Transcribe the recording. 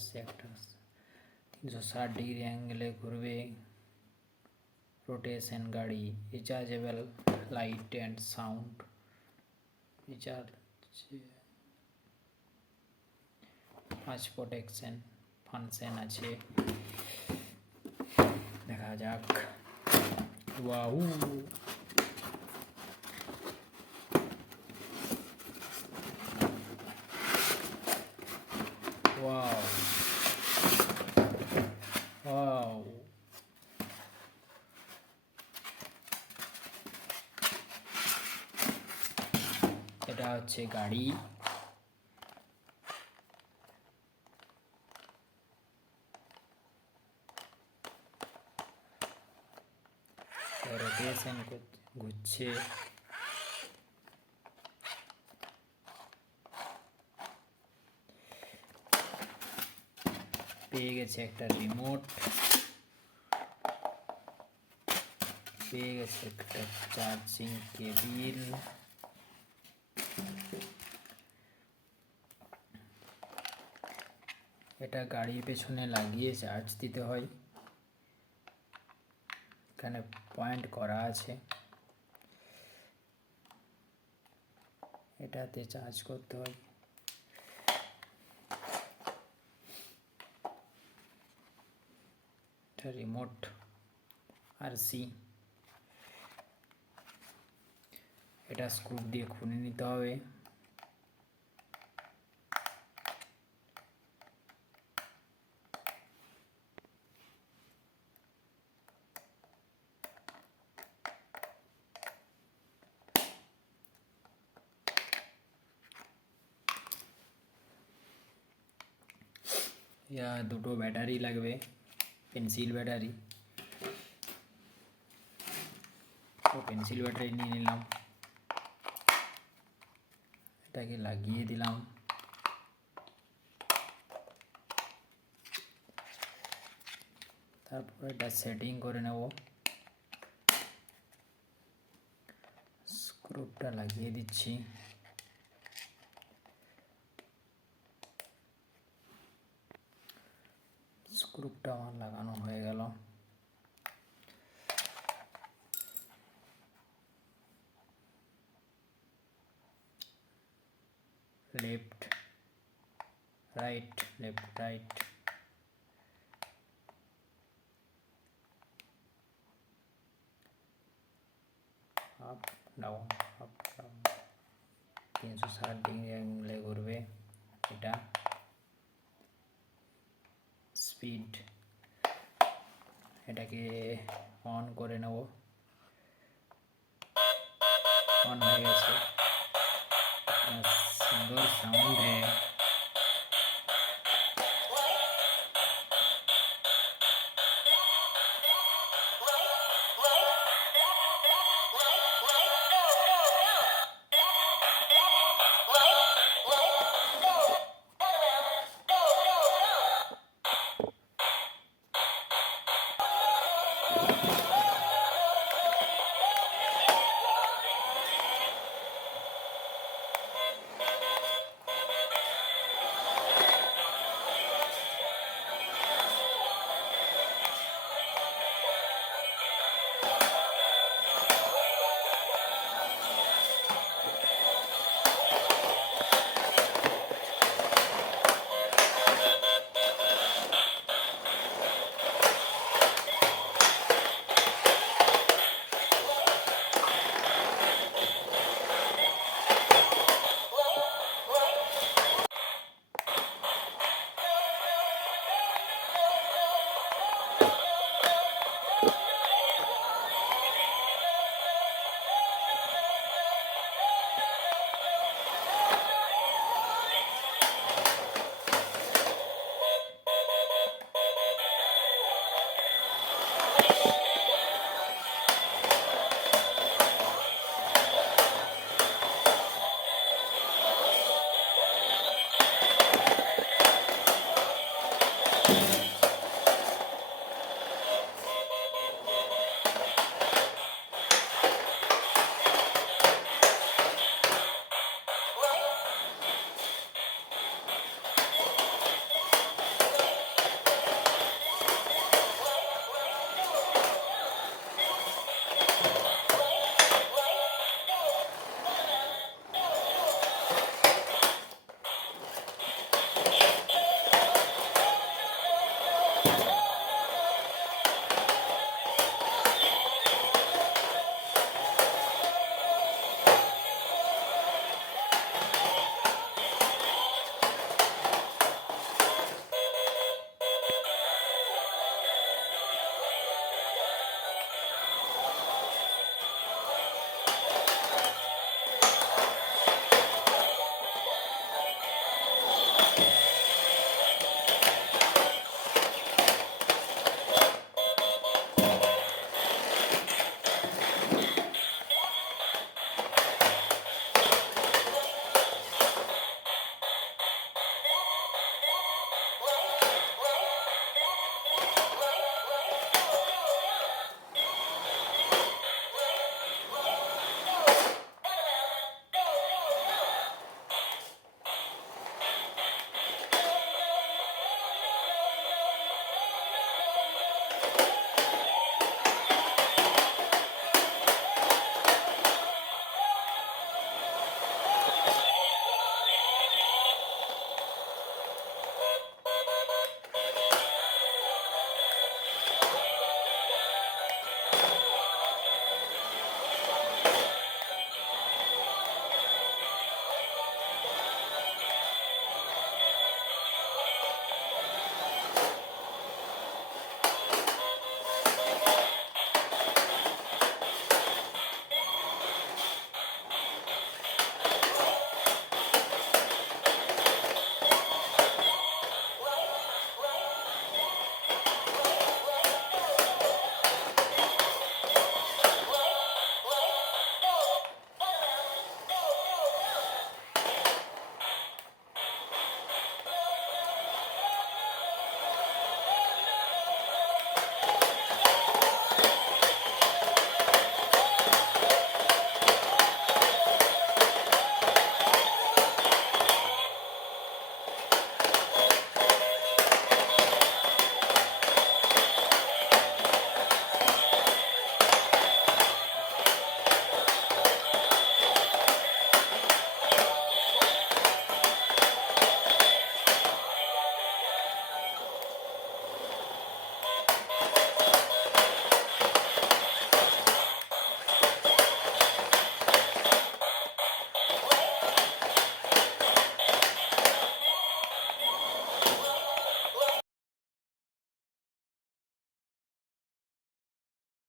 আসছে একটা 360 ডিগ্রি অ্যাঙ্গেলে ঘুরবে রোটেশন গাড়ি, rechargeable light and sound, recharge 5 protection function আছে। দেখা যাক। ওয়াও, ওয়াও, ওয়াও, এটা হচ্ছে গাড়ি। রোটেশন ঘুরছে। পেয়ে গেছে একটা রিমোট, পেয়ে গেছে একটা চার্জিং কেবিল, এটা গাড়ির পেছনে লাগিয়ে চার্জ দিতে হয়। এখানে পয়েন্ট করা আছে, এটাতে চার্জ করতে হয়। এটা রিমোট আরসি, এটা স্ক্রু দিয়ে খুলে নিতে হবে। या দুটো ব্যাটারি লাগবে, পেন্সিল ব্যাটারি। তো পেন্সিল ব্যাটারি নিয়ে নিলাম, এটাকে লাগিয়ে দিলাম। তারপর এটা সেটিং করে নেব। স্ক্রুটা লাগিয়ে দিচ্ছি। স্ক্রুটা আমার লাগানো হয়ে গেল। Left right, left right, up down, up down, 360 ডিগ্রি অ্যাঙ্গেলে ঘুরবে এটা। স্পিড, এটাকে অন করে নেব। অন হয়ে গেছে, সুন্দর সাউন্ড है।